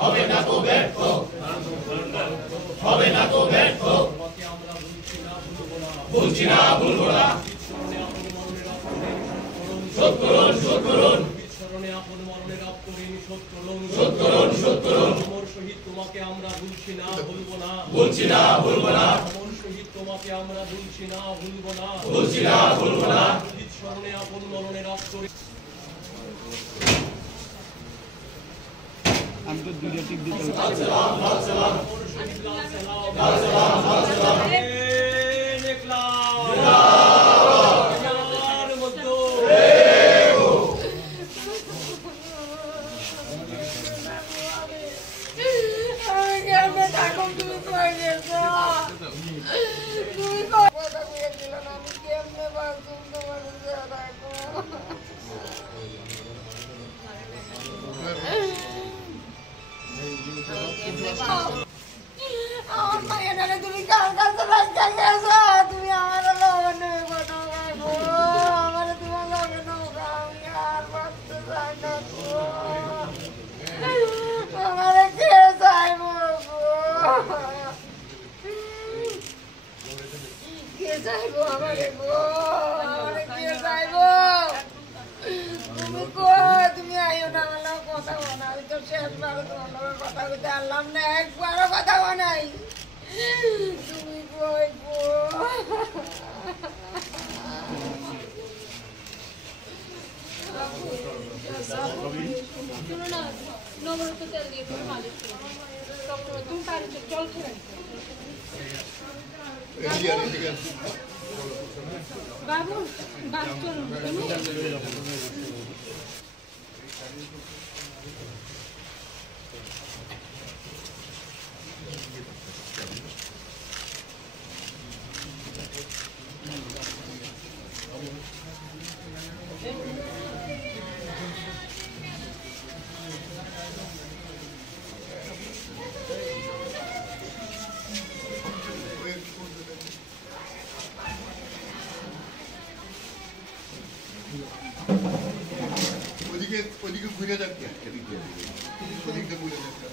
হবে না তো ব্যর্থ, হবে না তো ব্যর্থ, ভুলছি না ভুলবো না, শোধ করুন শোধ করুন, আপন মরণের আত্মঋণ শোধ করুন শোধ করুন শোধ করুন, অমর শহীদ তোমাকে আমরা ভুলছি না ভুলবো না, ভুলছি না ভুলবো না, অমর শহীদ তোমাকে আমরা ভুলছি না ভুলবো না, ভুলছি না ভুলবো না, শহীদ স্মরণে আপন মরণের আত্মঋণ। আমি তো দুইটা টিক দিতে তুমি কার কাছে রাখতে গেছো? তুমি আমার লগে কথা বলবো, আমার তোমার লগে নৌকা আমি আর বাঁচতে চাই না, আমার কে চাইবো কে চাইবো আমারে গো, আমারে কে চাইবো? তুমি কই? তুমি আইও না, আমার কথা বলো। আমি তো শেষবার তোমার লগে কথা বলতে আনলাম না, একবারও কথা বলাই। তুমি কই গো? শুনো না, নবরত্ন তেল দিয়ে তুমি মালিশ করো। তুমি বাড়িতে জল খেয়ে বাবু বাস চলুন। ওদিকে ঘুরে যাচ্ছে, ওদিকে ঘুরে যাচ্ছে।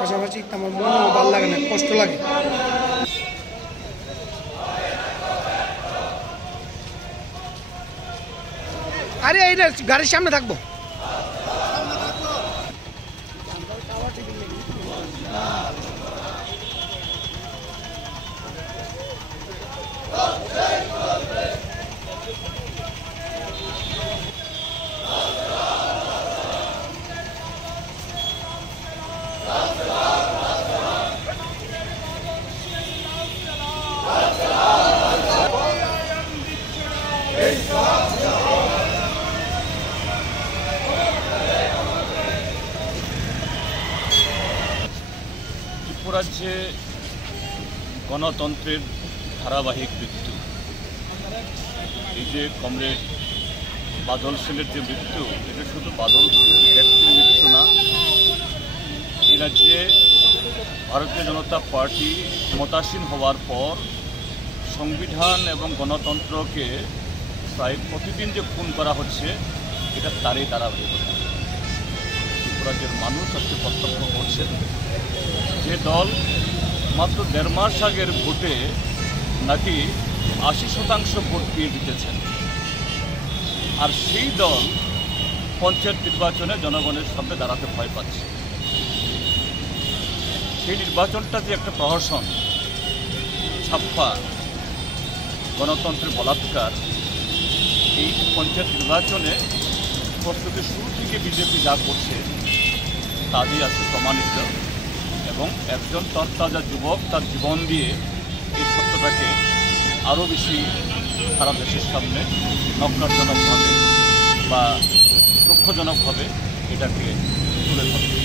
পাশাপাশি আমার মনে ভালো লাগে না, কষ্ট লাগে। আরে এইটা গাড়ির সামনে থাকবো। রাজ্যে গণতন্ত্রের ধারাবাহিক মৃত্যু, এই যে কমরেড বাদল সেনের যে মৃত্যু, এটা শুধু বাদল ব্যক্তির মৃত্যু না, এই রাজ্যে ভারতীয় জনতা পার্টি ক্ষমতাসীন হওয়ার পর সংবিধান এবং গণতন্ত্রকে প্রায় প্রতিদিন যে খুন করা হচ্ছে, এটা তারই ধারাবাহিকতা। রাজ্যের মানুষ আজকে প্রত্যক্ষ করছেন যে দল মাত্র 1.5 মাস আগের ভোটে নাকি 80% ভোট পেয়ে জিতেছেন, আর সেই দল পঞ্চায়েত নির্বাচনে জনগণের সামনে দাঁড়াতে ভয় পাচ্ছে। সেই নির্বাচনটা যে একটা প্রহসন, ছাপ্পা, গণতন্ত্রের বলাৎকার, এই পঞ্চায়েত নির্বাচনে প্রস্তুতি শুরু থেকে বিজেপি যা করছে তা দিয়ে আছে প্রমাণিত, এবং একজন তরতাজা যুবক তার জীবন দিয়ে এই সত্যটাকে আরও বেশি সারা দেশের সামনে নক্কারজনকভাবে বা দুঃখজনকভাবে এটাকে তুলে ধরে।